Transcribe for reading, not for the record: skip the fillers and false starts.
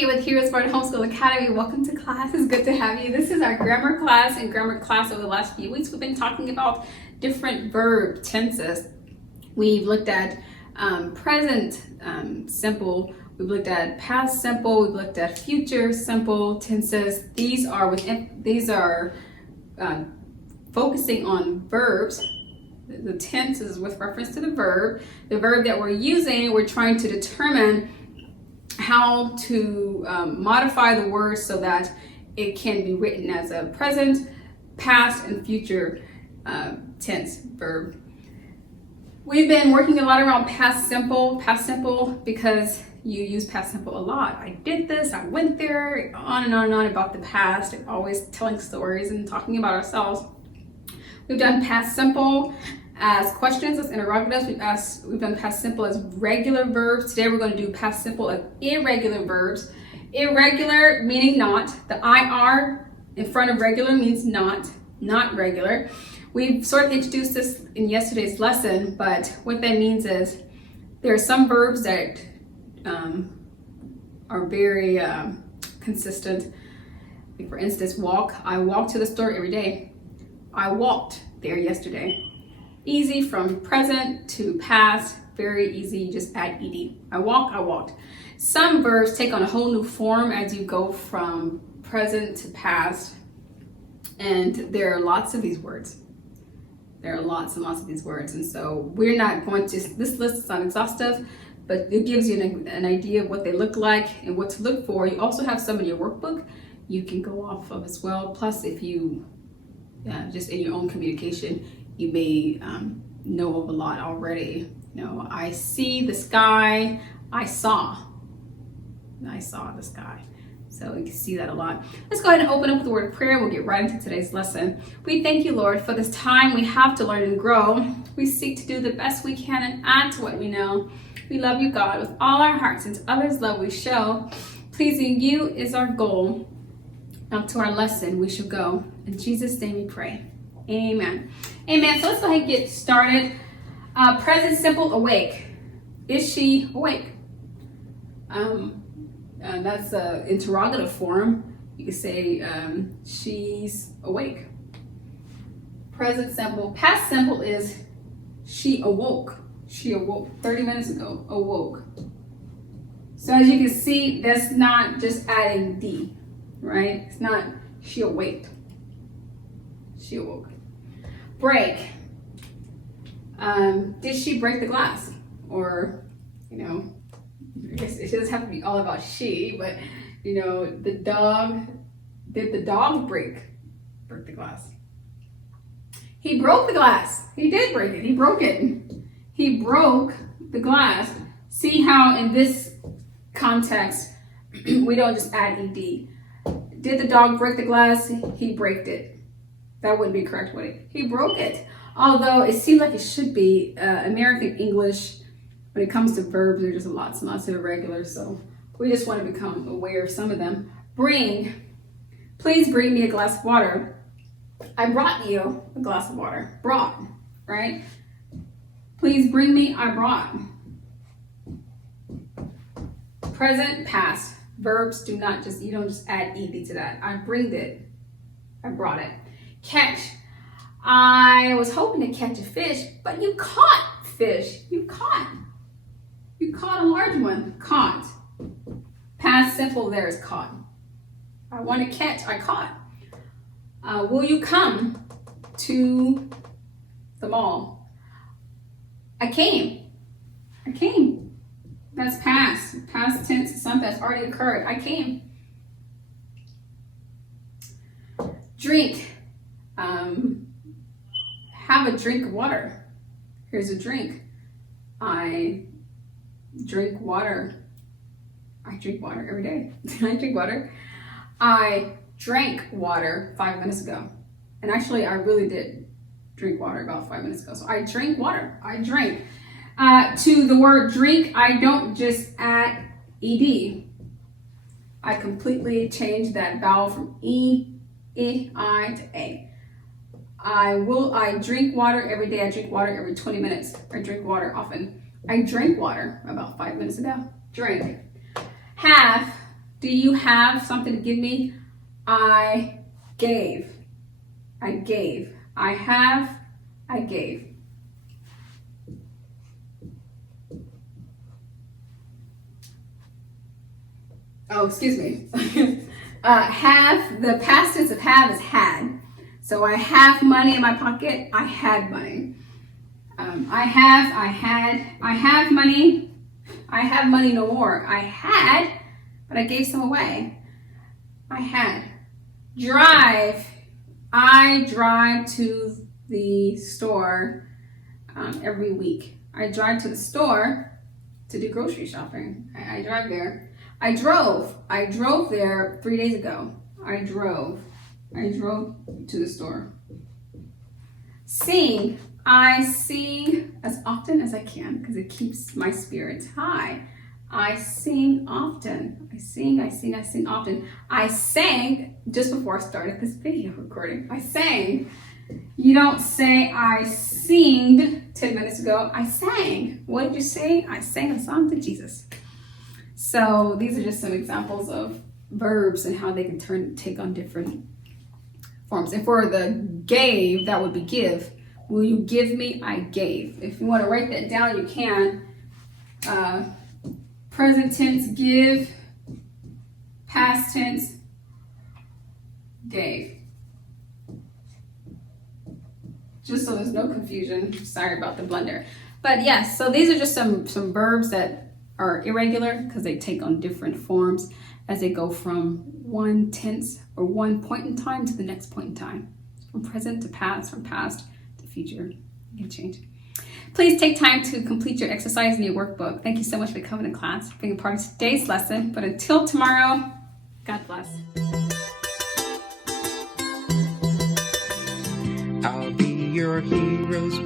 here with HeroesMart Homeschool Academy. Welcome to class. It's good to have you. This is our grammar class. In grammar class over the last few weeks, we've been talking about different verb tenses. We've looked at present simple. We've looked at past simple. We've looked at future simple tenses. These are focusing on verbs. The tense is with reference to the verb. The verb that we're using, we're trying to determine how to modify the word so that it can be written as a present, past, and future tense verb. We've been working a lot around past simple because you use past simple a lot. I did this, I went there, on and on and on about the past, always telling stories and talking about ourselves. We've done past simple as questions, as interrogatives. We've done past simple as regular verbs. Today we're going to do past simple as irregular verbs. Irregular meaning not. The IR in front of regular means not regular. We sort of introduced this in yesterday's lesson, but what that means is there are some verbs that are very consistent. Like for instance, walk. I walk to the store every day. I walked there yesterday. Easy from present to past, very easy, you just add ed. I walked. Some verbs take on a whole new form as you go from present to past, and there are lots of these words. There are lots and lots of these words, and so we're not going to, this list is not exhaustive, but it gives you an idea of what they look like and what to look for. You also have some in your workbook you can go off of as well. Plus, if you, just in your own communication, you may know of a lot already. You know, I see the sky, I saw the sky. So you can see that a lot. Let's go ahead and open up with the word prayer. We'll get right into today's lesson. We thank you, Lord, for this time we have to learn and grow. We seek to do the best we can and add to what we know. We love you, God, with all our hearts, and to others' love we show. Pleasing you is our goal. Now to our lesson we shall go. In Jesus' name we pray. Amen. Amen. So let's go ahead and get started. Present simple, awake. Is she awake? That's an interrogative form. You could say she's awake. Present simple. Past simple is she awoke. She awoke 30 minutes ago. Awoke. So as you can see, that's not just adding D, right? It's not she awaked. She awoke. Break. Did she break the glass? Or, you know, I guess it doesn't have to be all about she, but, you know, did the dog break the glass? He broke the glass. He did break it. He broke it. He broke the glass. See how in this context, we don't just add ed. Did the dog break the glass? He braked it. That wouldn't be correct, would it? He broke it. Although it seems like it should be. American English, when it comes to verbs, there's just lots and lots of irregulars. So we just want to become aware of some of them. Bring. Please bring me a glass of water. I brought you a glass of water. Brought, right? Please bring me, I brought. Present, past. Verbs do not just, you don't just add ed to that. I bring it. I brought it. Catch. I was hoping to catch a fish, but you caught fish. You caught a large one. Caught. Past simple there is caught. I want to catch. I caught. Will you come to the mall? I came. That's past. Past tense, something that's already occurred. I came. Drink. Have a drink of water. Here's a drink. I drink water. I drink water every day. I drink water. I drank water 5 minutes ago. And actually, I really did drink water about 5 minutes ago. So I drank water. I drank. To the word drink, I don't just add ed. I completely changed that vowel from I to A. I drink water every day. I drink water every 20 minutes. I drink water often. I drank water about 5 minutes ago. Drink. Have Do you have something to give me? I gave. I gave. I have. I gave. Oh, excuse me. Have, the past tense of have is had. So I have money in my pocket. I had money. I have money. I have money no more. I had, but I gave some away. I had. Drive. I drive to the store every week. I drive to the store to do grocery shopping. I drive there. I drove. I drove there 3 days ago. I drove to the store. Sing. I sing as often as I can because it keeps my spirits high. I sing often. I sing often. I sang just before I started this video recording. I sang. You don't say I singed 10 minutes ago. I sang. What did you say? I sang a song to Jesus. So these are just some examples of verbs and how they can take on different forms. And for the gave, that would be give. Will you give me? I gave. If you want to write that down, you can. Present tense, give. Past tense, gave. Just so there's no confusion. Sorry about the blunder. But yes, so these are just some verbs that are irregular because they take on different forms as they go from one tense or one point in time to the next point in time. From present to past, from past to future. You can change. Please take time to complete your exercise in your workbook. Thank you so much for coming to class, being a part of today's lesson. But until tomorrow, God bless. I'll be your hero's